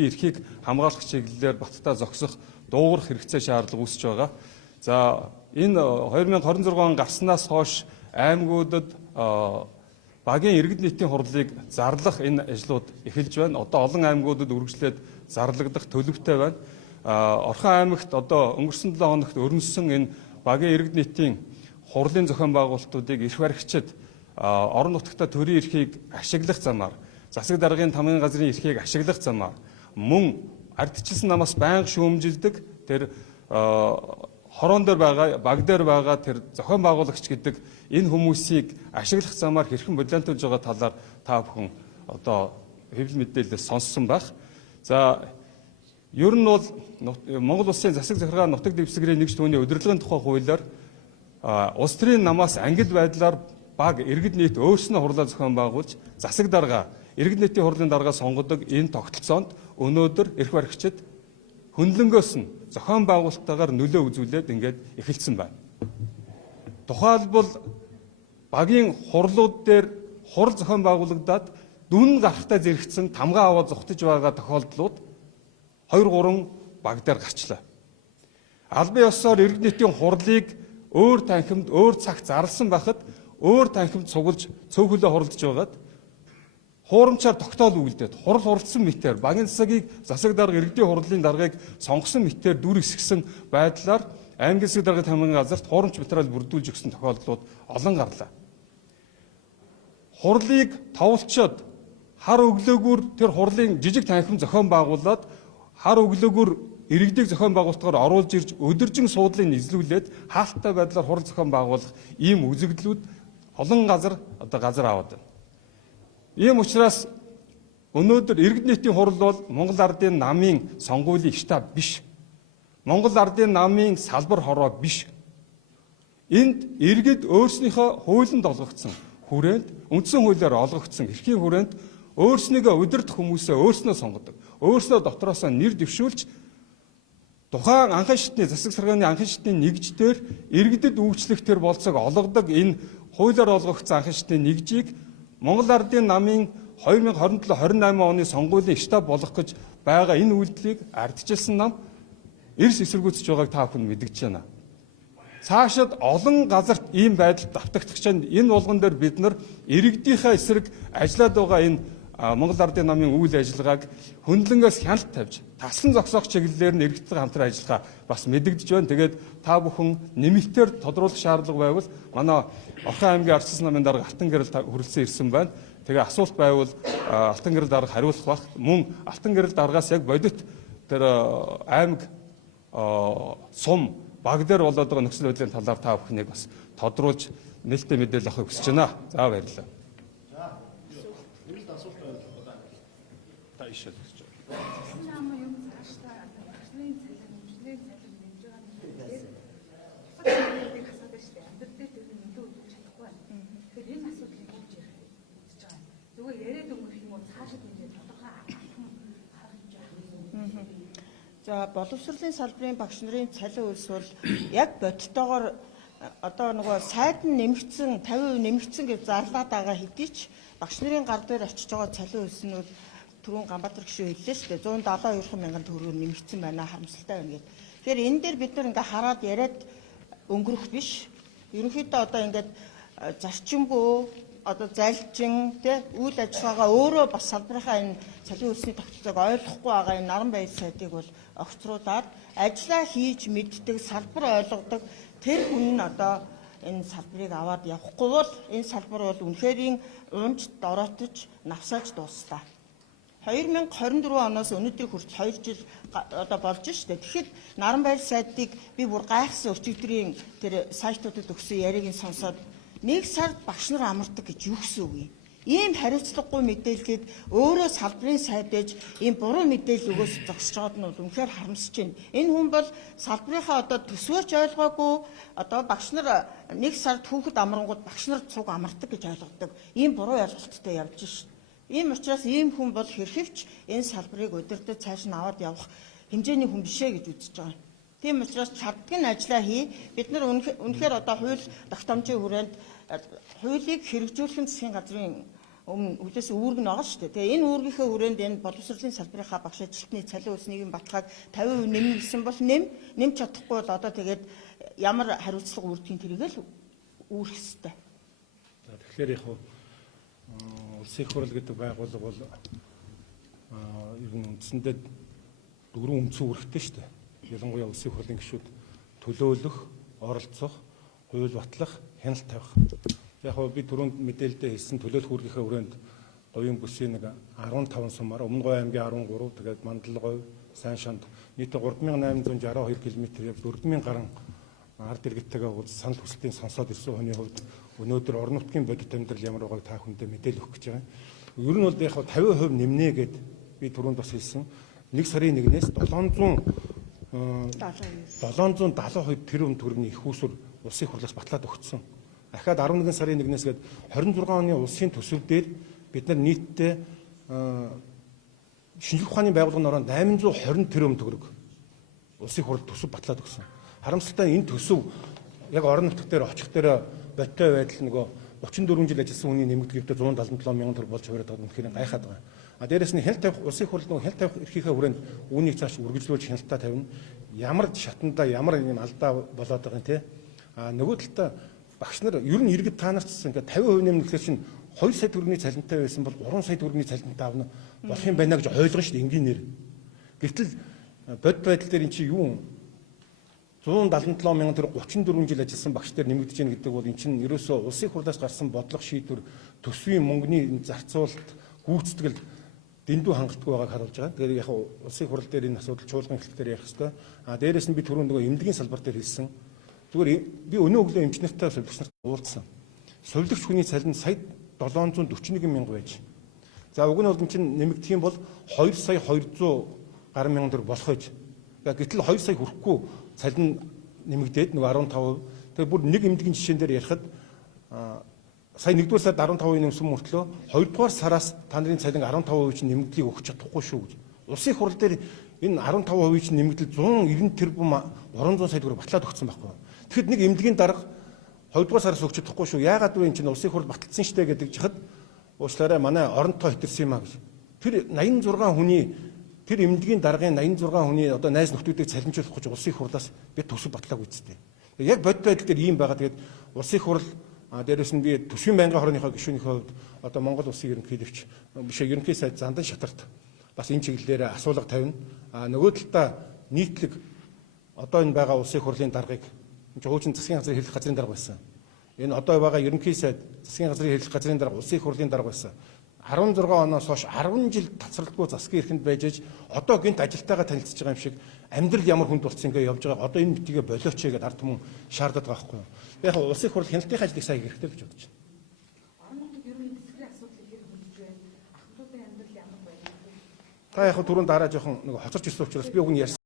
нийтийн эрхийг хамгаалах чиглэлээр баттай зогсох дуугарах хэрэгцээ шаардлага үүсэж байгаа. За энэ 2026 он гарснаас хойш аймагуудад багийн иргэд нийтийн хурлыг зарлах энэ ажлууд эхэлж байна. Одоо олон аймагуудад үргэлжлээд зарлагдах төлөвтэй байна. Орхон аймагт одоо өнгөрсөн 7 хоногт өрнөсөн энэ багийн иргэд нийтийн хурлын зохион байгуулалтуудыг эрх баригчид орон нутгата төрийн эрхийг ашиглах замаар, засаг даргын тамгын газрын эрхийг ашиглах замаар мөн ардчилсан намаас байнга шүүмжилдэг тэр хорон дээр байгаа, баг дээр байгаа тэр зохион байгуулагч гэдэг энэ хүмүүсийг ашиглах замаар хэрхэн бодлонтолж байгаа талаар та бүхэн одоо хэвлэл мэдээлэлээс сонссон байх. За ер нь бол Монгол улсын засаг захиргаа нутаг дэвсгэрийн нэгж түүний удирдлагын тухай хуулиар улс төрийн намаас ангид байдлаар баг иргэд нийт өөрснөө хурлаа зохион байгуулж засаг дарга иргэд нийтийн хурлын дарга сонгодог энэ тогтолцоонд өнөөдөр эрх баригчид хөндлөнгөөс нь зохион байгуулалттайгаар нөлөө үзүүлээд ингээд эхэлсэн байна. Тухайлбал багийн хурлууд дээр хурал зохион байгуулагдаад дүн гарахтай зэрэгцэн тамгаа аваад зугтаж байгаа тохиолдлууд 2-3 баг дээр гарчлаа. Албан ёсоор иргэд нийтийн хурлыг өөр танхимд, өөр цагт зарласан байхад өөр танхимд цуглаж цөөхөлөө хуралдаж байгаад хуурамчаар тогтоол өгөлдөөд хурал хуралдсан мэтээр багийн засагийг засаг дарга иргэдийн хурлын даргаыг сонгосон мэтээр дүр эсгсэн байдлаар аймгийн засаг даргын тамгын газарт хуурамч материал бүрдүүлж өгсөн тохиолдлууд олон гарлаа. Хурлыг товлчоод хар өглөөгөр тэр хурлын жижиг танхим зохион байгуулад хар өглөөгөр иргэдийг зохион байгуулалтаар оруулж ирж өдөржин суудлыг эзлүүлээд хаалттай байдлаар хурал зохион байгуулах ийм үзэгдлүүд олон газар аваад байна. Ийм учраас өнөөдөр иргэд нийтийн хурал бол Монгол Ардын намын сонгуулийн штаб биш. Монгол Ардын намын салбар хороо биш. Энд иргэд өөрснийхөө хуулинд олгогдсон хүрээнд, үндсэн хуулиар олгогдсон эрхийн хүрээнд өөрснийгөө удирдах хүмүүсээ өөрснөө сонгодог. Өөрснөө дотроос нэр дэвшүүлж тухайн анхан шатны засаг саргааны анхан шатны нэгждэр иргэдэд үйлчлэх төр болцоог олгодог энэ хуулиар олгогдсон анхан шатны нэгжийг Монгол Ардын намын 2027-28 оны сонгуулийн штаб болох гэж байгаа энэ үйлдэлийг ардчилсан нам эрс эсэргүүцэж байгааг та бүхэн мэдгэж байна. Цаашид олон газарт ийм байдал давтагдах чинь энэ болгон дээр бид нар иргэдийнхээ эсрэг ажиллаад байгаа энэ Монгол Ардын намын үйл ажиллагааг хөндлөнгөөс хяналт тавьж таслан зогсоох чиглэлээр нь иргэдтэй хамтран ажиллахаа бас мэдэгдэж байна. Тэгээд та бүхэн нэмэлтээр тодруулах шаардлага байвал манай Орхон аймгийн ардчилсан намын дарга Алтан гэрэл хүрэлцэн ирсэн байна. Тэгээ асуулт байвал Алтан гэрэл дарга хариулах бах. Мөн Алтан гэрэл даргаас яг бодит тэр аймаг сум баг дээр болоод байгаа нөхцөл байдлын талаар та бүхнийг бас тодруулж нээлттэй мэдээлэл авахыг хүсэж байна. За баярлалаа. За боловсролын салбарын багш нарын цалин үйлс бол яг бодтойгоор одоо нөгөө сайд нь нэмэгдсэн 50% нэмэгдсэн гэж зарлаад байгаа хэдий ч багш нарын гар дээр очиж байгаа цалин үйлс нь бол түрүүн Ганбаатар гишүүн хэллээ шүү дээ 172 мянган төгрөгөөр нэмэгдсэн байна харамсалтай байна гэдэг. Тэгэхээр энэ дээр бид нар ингээ хараад яриад өнгөрөх биш. Ерөнхийдөө одоо ингээд зарчимгүй одоо зайлчин тий үйл ажиллагаагаа өөрөө бас салбарынхаа энэ цалин үйлсний тогтолцоог ойлгохгүй байгаа энэ наран баяр сайдыг бол огцруулаад ажиллаа хийж мэддэг салбар ойлгодог тэр хүн нь одоо энэ салбарыг аваад явахгүй бол энэ салбар бол үнэхээр унж дороотож навсааж дууслаа. 2024 оноос өнөөдрийг хүртэл 2 жил одоо болж шүү дээ. Тэгэхэд наран баяр сайдыг би бүр гайхсан өчигдрийн тэр сайтуудад өгсөн яриг нь сонсоод нэг сард багш нар амардаг гэж юу гэсэн үг юм? Ийм хариуцлагагүй мэдээллийг өөрөө салбарын сайд ээж ийм буруу мэдээлэл өгөөс зогсож байгаад нь бол үнэхээр харамсаж байна. Энэ хүн бол салбарынхаа одоо төсвөөч ойлгоогүй одоо багш нар нэг сард хүүхэд амрангууд багш нар цуг амардаг гэж ойлгодог. Ийм буруу ойлголттой явж шээ. Ийм учраас ийм хүн бол хэрхэвч энэ салбарыг удирдах цааш нь аваад явах хэмжээний хүн бишээ гэж үзэж байгаа. Тийм учраас чаддаг ажлаа хий. Бид нар үнэхээр одоо хууль тогтоомжийн хүрээнд хуулийг хэрэгжүүлэх засгийн газрын өмнө үдээс үүрэг нь байгаа шүү дээ. Тэгээ энэ үүргийнхээ хүрээнд энэ боловсролын салбарынхаа багш ажилтны цалин өснийг баталгааг 50% нэмнэ гэсэн бол нэмж чадахгүй бол одоо тэгээд ямар хариуцлага үүрдгийг тэрийг л үүрэх ёстой. За тэгэхээр яг улсын их хурл гэдэг байгууллага бол ер нь үндсэндээ 4 үндсэн үүрэгтэй шүү дээ. Ялангуяа улсын их хурлын гишүүд төлөөлөх, оролцох, хууль батлах, хяналт тавих. Яг би түрүүнд мэдээлэлдээ хэлсэн төлөөлөх үүргийнхээ хүрээнд говийн бүсийн нэг 15 сумаар Өмнө Говь аймгийн 13, тэгээд Мандалговь, Сайн Шанд нийтээ 3862 км яг 4000 гаруй ард иргэдтэйгээ уулз санал хүсэлтийн сонсоод ирсэн хүний хувьд өнөөдөр орон нутгийн бодит амьдрал ямар байгааг та бүхэндээ мэдээлэл өгөх гэж байгаа. Ер нь бол яг 50% нэмнэ гэд би түрүүнд бас хэлсэн. 1 сарын 1-ээс 772 тэрбум төгрөгийн их усүр улсын хурлаас батлаад өгсөн. Дахиад 11 сарын 1-ээс гээд 26 оны улсын төсөв дээр бид нар нийтдээ шинжлэх ухааны байгууллагын орон 820 тэрбум төгрөг улсын хурл төсөв батлаад өгсөн. Харамсалтай энэ төсөв яг орон нутг дээр очих дээр бодтой байдал нөгөө 34 жил ажилласан хүний нэмэгдэлтэй 177 мянган төгрөг болж хувираад байгаа юм гайхаад байгаа. Дээрээс нь хяналт тавих улсын хурл нөгөө хяналт тавих эрхийнхээ хүрээнд үүнийг цааш үргэлжлүүлж хяналтаа тавина. Ямар шатанда ямар юм алдаа болоод байгаа юм те. Нөгөө талдаа багш нар ер нь иргэд та нарт ингээд 50% нэмнэ гэхэл чинь 2 сая төгрөгийн цалинтай байсан бол 3 сая төгрөгийн цалинтай авна болох юм байна гэж ойлгоно шүү дээ энгийнээр. Гэвтэл бод байдал дээр эн чинь юу 177 мянган төгрөг 34 жил ажилласан багш дээр нэмэгдэж гэнэ гэдэг бол эн чинь ерөөсөө улсын хурлаас гарсан бодлого шийдвэр төсвийн мөнгөний зарцуулалт гүйцэтгэл дэндүү хангалтгүй байгааг харуулж байгаа. Тэгэхээр яг улсын хурал дээр энэ асуудал чуулган хэлтгээр ярих хэрэгтэй. Дээрээс нь би түрүүн нөгөө эмнэлгийн салбар дээр хэлсэн. Зүгээр би өнөө өглөө эмч нартай сувилагч нарт уулзсан. Сувилагч хүний цалин сая 741 мянга байж. За уг нь бол энэ чинь нэмэгдэх юм бол 2 сая 200 гаруй мянган төгрөг болох байж. Гэтэл 2 сая хүрэхгүй цалин нэмэгдээд нөгөө 15%. Тэгээ бүр нэг эмнэлгийн жишээн дээр ярихад сая 1-р сард 15% нэмсэн мөртлөө 2-р сараас та нарын цалин 15% чинь нэмэгдлийг өгч чадахгүй шүү гэж. Улсын хурал дээр энэ 15% чинь нэмэгдэл 190 тэрбум 300 сая төгрөг батлаад өгсөн байхгүй. Тэгэхэд нэг эмнэлгийн дарга 2-р сараас өгч чадахгүй шүү. Яагаад вэ энэ чинь улсын хурал баталсан штэ гэдэг жихад уучлаарай манай оронтой хэтэрсэн юм а гэж. Тэр 86 хүний тэр эмнэлгийн даргын 86 хүний одоо найз нөхдүүдийг цалинжуулах гэж улсын хурлаас бид төсөв батлаагүй үсттэй. Яг бод байдал дээр ийм байгаа. Тэгээд улсын хурал дээрээс нь би төсвийн байнгын хорооныхоо гишүүнийхээ хувьд одоо Монгол улсын ерөнхийлөгч биш ерөнхий сайд Зандан Шатарт бас энэ чиглэлээр асуулга тавина. Нөгөө талдаа нийтлэг одоо энэ байгаа улсын хурлын даргыг хуучин засгийн газрын хэрэглэх газрын дарга байсан. Энэ одоо байгаа ерөнхий сайд засгийн газрын хэрэглэх газрын дарга улсын хурлын дарга байсан. 16 оноос хойш 10 жил тасралтгүй засгийн эрхэнд байж аж одоо гинт ажилтайгаа танилцж байгаа юм шиг амьдрал ямар хүнд болсон ингээ явж байгаа. Одоо энэ битгээ болооч гэдэг ард түмэн шаардаад байгаа байхгүй юу. Яг улсын хурл хяналтын ажлыг сайн хэрэгтэй гэж бодож байна. Орон нутгийн ерөнхий засгийн асуудлыг хэрэг хөндөж байна. Ахмадуудын амьдрал ямар байна? Та яг түрүүн дараа жоохон нэг хоцорч ирсэн учраас би уг нь ярьсан.